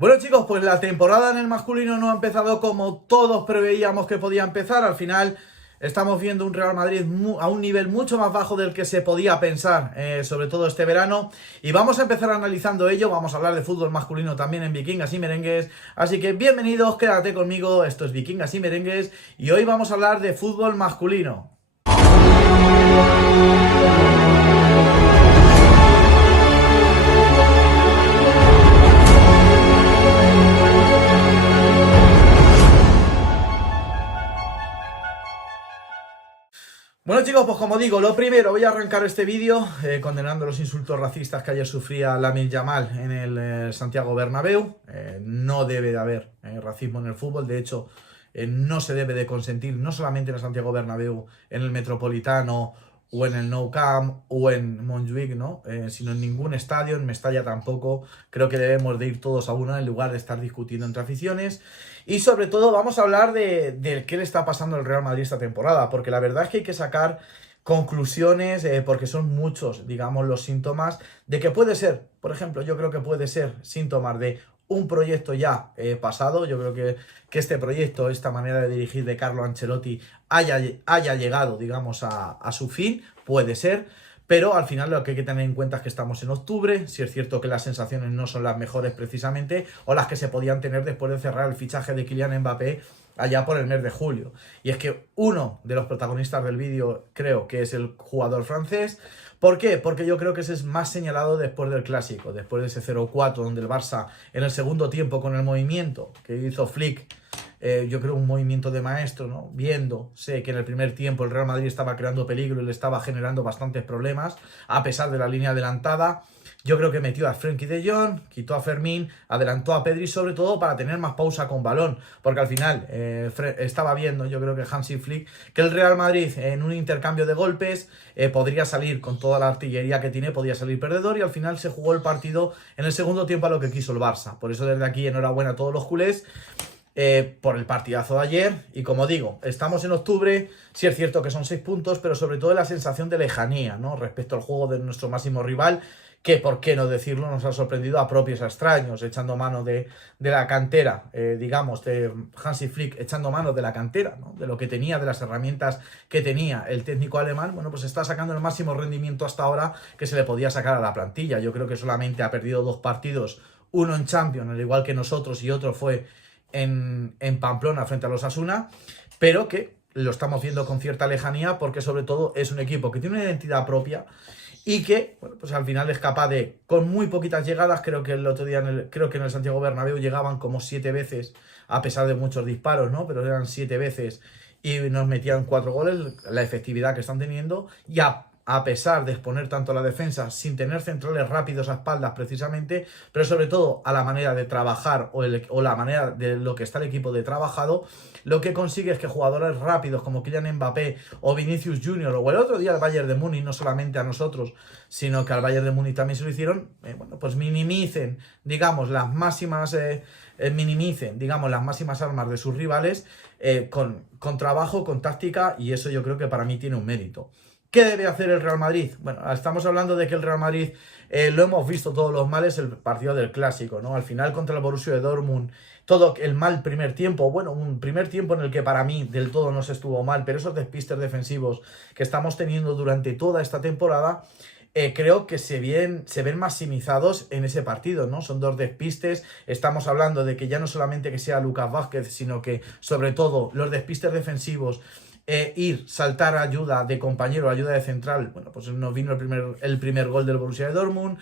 Bueno chicos, pues la temporada en el masculino no ha empezado como todos preveíamos que podía empezar. Al final estamos viendo un Real Madrid a un nivel mucho más bajo del que se podía pensar, sobre todo este verano. Y vamos a empezar analizando ello, vamos a hablar de fútbol masculino también en Vikingas y Merengues. Así que bienvenidos, quédate conmigo, esto es Vikingas y Merengues y hoy vamos a hablar de fútbol masculino. Bueno chicos, pues como digo, lo primero, voy a arrancar este vídeo condenando los insultos racistas que ayer sufría Lamine Yamal en el Santiago Bernabéu. No debe de haber racismo en el fútbol, de hecho no se debe de consentir, no solamente en el Santiago Bernabéu, en el Metropolitano o en el Nou Camp o en Montjuic, ¿no? Sino en ningún estadio, en Mestalla tampoco. Creo que debemos de ir todos a una en lugar de estar discutiendo entre aficiones. Y sobre todo vamos a hablar de qué le está pasando al Real Madrid esta temporada, porque la verdad es que hay que sacar conclusiones, porque son muchos, digamos, los síntomas de que puede ser, por ejemplo, yo creo que puede ser síntomas de un proyecto ya pasado. Yo creo que este proyecto, esta manera de dirigir de Carlo Ancelotti haya llegado, digamos, a su fin, puede ser. Pero al final lo que hay que tener en cuenta es que estamos en octubre, si es cierto que las sensaciones no son las mejores precisamente, o las que se podían tener después de cerrar el fichaje de Kylian Mbappé allá por el mes de julio. Y es que uno de los protagonistas del vídeo creo que es el jugador francés. ¿Por qué? Porque yo creo que ese es más señalado después del Clásico, después de ese 0-4 donde el Barça en el segundo tiempo con el movimiento que hizo Flick, yo creo un movimiento de maestro, ¿no? Sé que en el primer tiempo el Real Madrid estaba creando peligro y le estaba generando bastantes problemas, a pesar de la línea adelantada. Yo creo que metió a Frenkie de Jong, quitó a Fermín, adelantó a Pedri, sobre todo para tener más pausa con balón, porque al final estaba viendo, yo creo que Hansi Flick, que el Real Madrid en un intercambio de golpes podría salir con toda la artillería que tiene, podía salir perdedor, y al final se jugó el partido en el segundo tiempo a lo que quiso el Barça. Por eso desde aquí enhorabuena a todos los culés por el partidazo de ayer. Y como digo, estamos en octubre, sí es cierto que son 6 puntos, pero sobre todo la sensación de lejanía, ¿no?, respecto al juego de nuestro máximo rival, que, por qué no decirlo, nos ha sorprendido a propios, a extraños, echando mano de la cantera, digamos, de Hansi Flick, echando mano de la cantera, ¿no?, de lo que tenía, de las herramientas que tenía el técnico alemán. Bueno, pues está sacando el máximo rendimiento hasta ahora que se le podía sacar a la plantilla. Yo creo que solamente ha perdido 2 partidos, uno en Champions, al igual que nosotros, y otro fue en Pamplona frente a los Asuna, pero que lo estamos viendo con cierta lejanía, porque sobre todo es un equipo que tiene una identidad propia y que, bueno, pues al final es capaz de, con muy poquitas llegadas, creo que el otro día creo que en el Santiago Bernabéu llegaban como 7 veces, a pesar de muchos disparos, ¿no?, pero eran 7 veces y nos metían 4 goles, la efectividad que están teniendo. Y a pesar de exponer tanto a la defensa, sin tener centrales rápidos a espaldas precisamente, pero sobre todo a la manera de trabajar o la manera de lo que está el equipo de trabajado, lo que consigue es que jugadores rápidos como Kylian Mbappé o Vinicius Junior, o el otro día el Bayern de Múnich, no solamente a nosotros, sino que al Bayern de Múnich también se lo hicieron, bueno, pues minimicen, digamos, las máximas armas de sus rivales, con trabajo, con táctica, y eso yo creo que para mí tiene un mérito. ¿Qué debe hacer el Real Madrid? Bueno, estamos hablando de que el Real Madrid, lo hemos visto todos los males, el partido del Clásico, ¿no? Al final contra el Borussia de Dortmund, todo el mal primer tiempo, bueno, un primer tiempo en el que para mí del todo no se estuvo mal, pero esos despistes defensivos que estamos teniendo durante toda esta temporada, creo que se ven maximizados en ese partido, ¿no? Son 2 despistes. Estamos hablando de que ya no solamente que sea Lucas Vázquez, sino que sobre todo los despistes defensivos, saltar a ayuda de compañero, ayuda de central. Bueno, pues nos vino el primer gol del Borussia de Dortmund.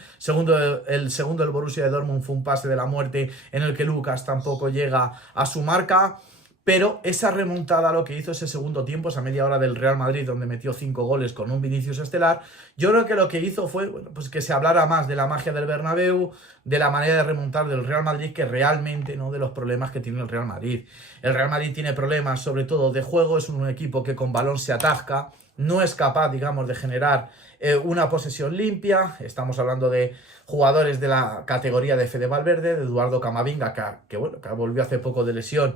El segundo del Borussia de Dortmund fue un pase de la muerte en el que Lucas tampoco llega a su marca. Pero esa remontada, lo que hizo ese segundo tiempo, esa media hora del Real Madrid, donde metió 5 goles con un Vinicius estelar, yo creo que lo que hizo fue, bueno, pues que se hablara más de la magia del Bernabéu, de la manera de remontar del Real Madrid, que realmente, ¿no?, de los problemas que tiene el Real Madrid. El Real Madrid tiene problemas sobre todo de juego, es un equipo que con balón se atasca, no es capaz, digamos, de generar una posesión limpia. Estamos hablando de jugadores de la categoría de Fede Valverde, de Eduardo Camavinga, que volvió hace poco de lesión,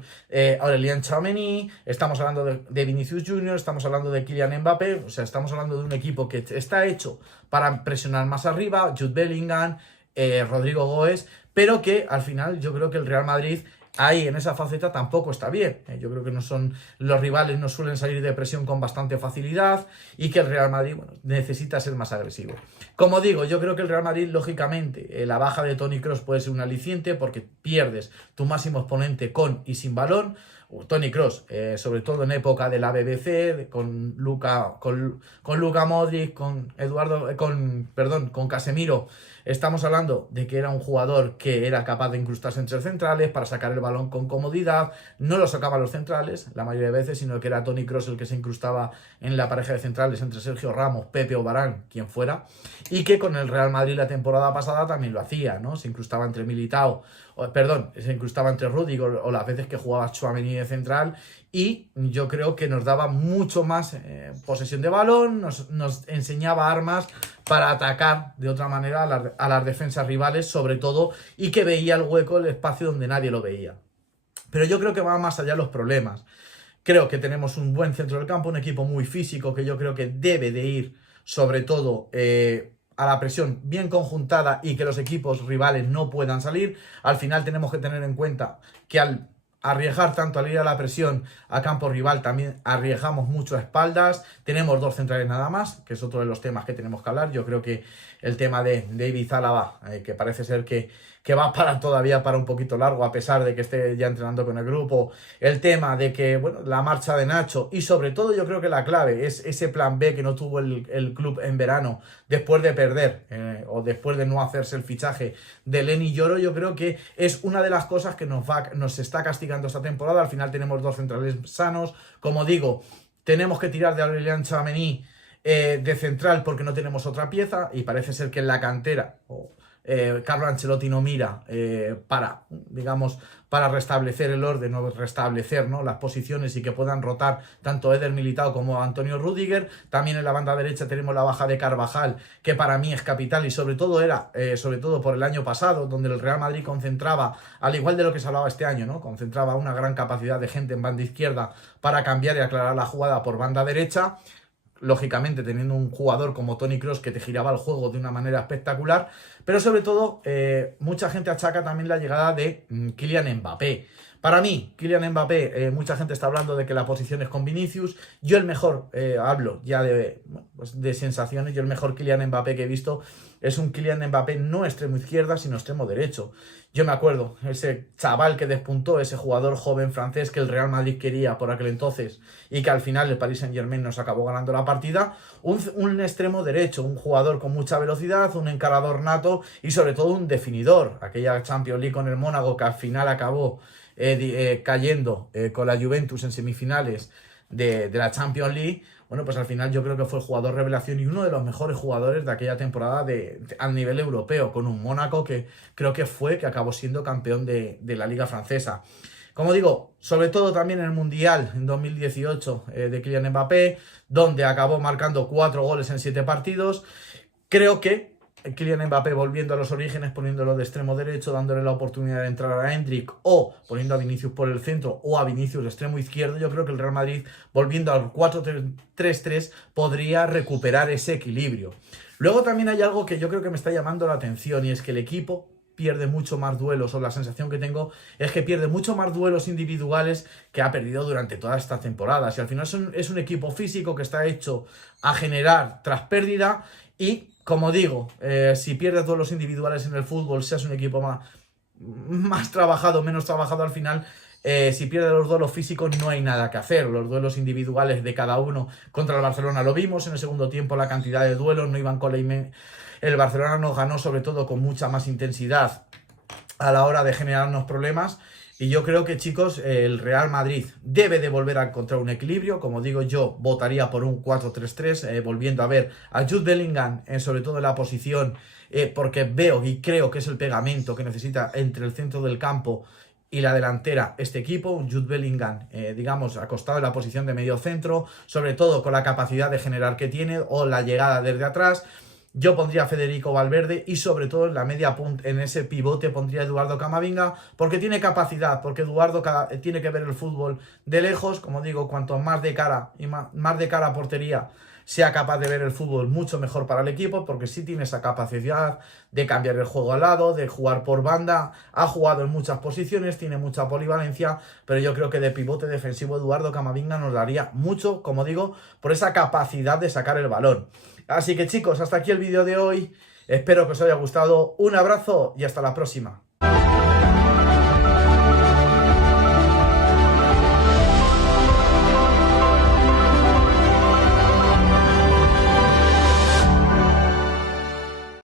Aurélien Tchouaméni, estamos hablando de Vinicius Junior, estamos hablando de Kylian Mbappé. O sea, estamos hablando de un equipo que está hecho para presionar más arriba, Jude Bellingham, Rodrigo Goes, pero que al final yo creo que el Real Madrid ahí en esa faceta tampoco está bien. Yo creo que los rivales no suelen salir de presión con bastante facilidad y que el Real Madrid, bueno, necesita ser más agresivo. Como digo, yo creo que el Real Madrid, lógicamente, la baja de Toni Kroos puede ser un aliciente porque pierdes tu máximo exponente con y sin balón. Toni Kroos, sobre todo en época de la BBC, con Luka Modric, con Casemiro, estamos hablando de que era un jugador que era capaz de incrustarse entre centrales para sacar el balón con comodidad. No lo sacaban los centrales la mayoría de veces, sino que era Toni Kroos el que se incrustaba en la pareja de centrales entre Sergio Ramos, Pepe o Varane, quien fuera, y que con el Real Madrid la temporada pasada también lo hacía, ¿no? Se incrustaba entre se incrustaba entre Rudiger o las veces que jugaba Tchouaméni de central, y yo creo que nos daba mucho más posesión de balón, nos enseñaba armas para atacar de otra manera a las defensas rivales, sobre todo, y que veía el hueco, el espacio donde nadie lo veía. Pero yo creo que va más allá los problemas. Creo que tenemos un buen centro del campo, un equipo muy físico que yo creo que debe de ir, sobre todo, a la presión bien conjuntada y que los equipos rivales no puedan salir. Al final tenemos que tener en cuenta que al arriesgar tanto al ir a la presión a campo rival también arriesgamos mucho a espaldas. Tenemos dos centrales nada más, que es otro de los temas que tenemos que hablar. Yo creo que el tema de David Álava, que parece ser que va todavía para un poquito largo, a pesar de que esté ya entrenando con el grupo. El tema de que, bueno, la marcha de Nacho, y sobre todo yo creo que la clave es ese plan B que no tuvo el club en verano después de perder o después de no hacerse el fichaje de Lenny Yoro. Yo creo que es una de las cosas que nos está castigando esta temporada. Al final tenemos dos centrales sanos. Como digo, tenemos que tirar de Aurélien Tchouaméni de central porque no tenemos otra pieza, y parece ser que en la cantera Carlo Ancelotti no mira para restablecer el orden o restablecer, ¿no?, las posiciones y que puedan rotar tanto Eder Militao como Antonio Rüdiger. También en la banda derecha tenemos la baja de Carvajal, que para mí es capital, y sobre todo por el año pasado, donde el Real Madrid concentraba, al igual de lo que se hablaba este año, ¿no?, concentraba una gran capacidad de gente en banda izquierda para cambiar y aclarar la jugada por banda derecha. Lógicamente teniendo un jugador como Toni Kroos que te giraba el juego de una manera espectacular, pero sobre todo mucha gente achaca también la llegada de Kylian Mbappé. Para mí, Kylian Mbappé, mucha gente está hablando de que la posición es con Vinicius. Yo el mejor, hablo ya de sensaciones, yo el mejor Kylian Mbappé que he visto es un Kylian Mbappé no extremo izquierda, sino extremo derecho. Yo me acuerdo, ese chaval que despuntó, ese jugador joven francés que el Real Madrid quería por aquel entonces y que al final el Paris Saint-Germain nos acabó ganando la partida. Un extremo derecho, un jugador con mucha velocidad, un encarador nato y sobre todo un definidor. Aquella Champions League con el Mónaco que al final acabó cayendo con la Juventus en semifinales de la Champions League. Bueno, pues al final yo creo que fue el jugador revelación y uno de los mejores jugadores de aquella temporada a nivel europeo, con un Mónaco que creo que acabó siendo campeón de la Liga Francesa. Como digo, sobre todo también en el Mundial en 2018 de Kylian Mbappé, donde acabó marcando 4 goles en 7 partidos. Creo que Kylian Mbappé volviendo a los orígenes, poniéndolo de extremo derecho, dándole la oportunidad de entrar a Endrick o poniendo a Vinicius por el centro o a Vinicius de extremo izquierdo, yo creo que el Real Madrid, volviendo al 4-3-3, podría recuperar ese equilibrio. Luego también hay algo que yo creo que me está llamando la atención, y es que el equipo pierde mucho más duelos, o la sensación que tengo es que pierde mucho más duelos individuales que ha perdido durante todas estas temporadas. Y al final es un equipo físico que está hecho a generar tras pérdida. Y como digo, si pierdes todos los individuales en el fútbol, seas un equipo más trabajado, menos trabajado, al final, si pierdes los duelos físicos no hay nada que hacer. Los duelos individuales de cada uno contra el Barcelona lo vimos en el segundo tiempo, la cantidad de duelos no iban con el Barcelona nos ganó sobre todo con mucha más intensidad a la hora de generarnos problemas. Y yo creo que, chicos, el Real Madrid debe de volver a encontrar un equilibrio. Como digo, yo votaría por un 4-3-3, volviendo a ver a Jude Bellingham, sobre todo en la posición, porque veo y creo que es el pegamento que necesita entre el centro del campo y la delantera este equipo. Jude Bellingham, digamos, acostado en la posición de medio centro, sobre todo con la capacidad de generar que tiene o la llegada desde atrás. Yo pondría a Federico Valverde y sobre todo en la media punta, en ese pivote pondría a Eduardo Camavinga, porque tiene capacidad, porque Eduardo tiene que ver el fútbol de lejos. Como digo, cuanto más de cara y más de cara a portería sea capaz de ver el fútbol mucho mejor para el equipo, porque sí tiene esa capacidad de cambiar el juego al lado, de jugar por banda, ha jugado en muchas posiciones, tiene mucha polivalencia, pero yo creo que de pivote defensivo Eduardo Camavinga nos daría mucho, como digo, por esa capacidad de sacar el balón. Así que chicos, hasta aquí el vídeo de hoy, espero que os haya gustado, un abrazo y hasta la próxima.